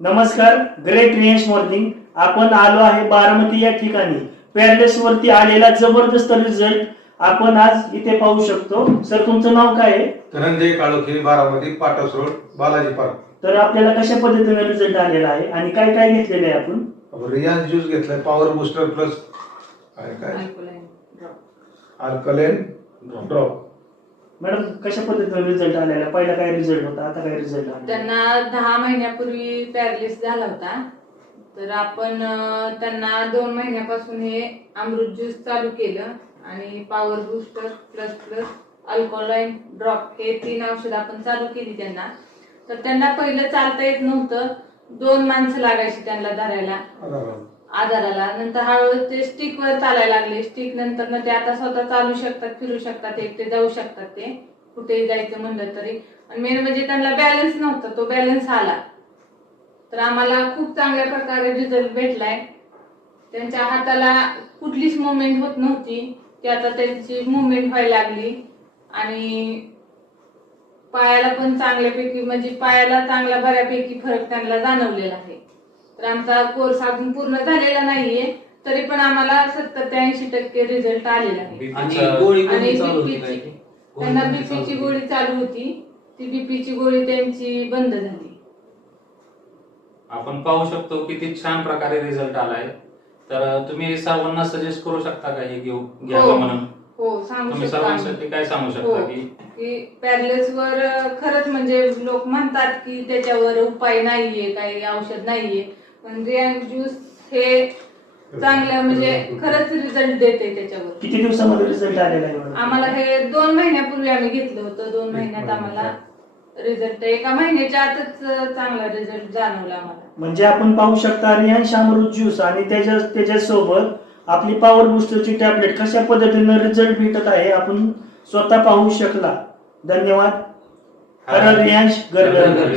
नमस्कार, great Riyansh morning. आपण आलो आहे बारामती या ठिकाणी. पॅरलेस वरती आलेला जबरदस्त रिझल्ट आपण आज इथे पाहू शकतो. सर, तुमचं नाव काय आहे? Dhananjay Kalokhe, Baramati, Patas road, Balaji park. तर आपल्याला कशा पद्धतीने रिझल्ट आलेला आहे आणि काय काय घेतलेलं आहे आपण? रियांश ज्यूस घेतलाय, पॉवर बुस्टर प्लस काय अल्कलेन ड्रॉप. मॅडम, कशा पद्धतीने रिझल्ट आलेला आहे? पहिला काय रिझल्ट होता, आता काय रिझल्ट आला? त्यांना 10 महिन्यापूर्वी पॅरालिसिस झाला होता. तर आपण त्यांना 2 महिन्यापासून हे अमृत ज्यूस चालू केलं आणि power booster plus plus alkaline drop हे 3 औषध आपण चालू केली त्यांना. तर त्यांना पहिलं चालता येत नव्हतं, 2 माणसं लागायची त्यांना धरायला आधाराला. नंतर हळूहळू ते स्टिक वर चालायला लागले. स्टिक नंतर ते आता स्वतः चालू शकतात, फिरू शकतात, एकटे जाऊ शकतात, ते कुठेही जायचं म्हणलं तरी. आणि मेन म्हणजे त्यांना बॅलन्स नव्हता, तो बॅलन्स आला. तर आम्हाला खूप चांगल्या प्रकारे रिझल्ट भेटलाय. त्यांच्या हाताला कुठलीच मुवमेंट होत नव्हती, ती आता त्यांची मुवमेंट व्हायला लागली. आणि पायाला पण चांगल्यापैकी, म्हणजे पायाला चांगला बऱ्यापैकी फरक त्यांना जाणवलेला आहे. तर आमचा कोर्स अजून पूर्ण झालेला नाहीये, तरी पण आम्हाला 70 ते 80% रिझल्ट आलेला आहे. आणि त्यांना बीपीची गोळी चालू होती, ती बीपीची गोळी त्यांची बंद झाली. आपण पाहू शकतो किती छान प्रकारे रिझल्ट आलाय. तर तुम्ही सर्वांना सजेस्ट करू शकता का हे घ्यावं म्हणून? हो, सांगू तुम्ही शकतो. सर्वांसाठी काय सांगू शकता की पॅरालिसिस वर खरंच म्हणजे लोक म्हणतात की त्याच्यावर उपाय नाहीये, काही औषध नाहीये, पण रियांश ज्यूस हे चांगलं म्हणजे खरंच रिझल्ट देते त्याच्यावर. किती दिवसामध्ये रिझल्ट आलेला आहे? आम्हाला हे 2 महिन्यापूर्वी आम्ही घेतलं होतं. 2 महिन्यात आम्हाला रिझल्ट, 1 महिन्याच्या आतच चांगला रिझल्ट जाणवला आम्हाला. म्हणजे आपण पाहू शकता रियांश अमृत ज्यूस आणि त्याच्यासोबत आपली पॉवर बुस्टरची टॅबलेट कशा पद्धतीने रिझल्ट भेटत आहे आपण स्वतः पाहू शकला. धन्यवाद. हर रियांश, घर घर.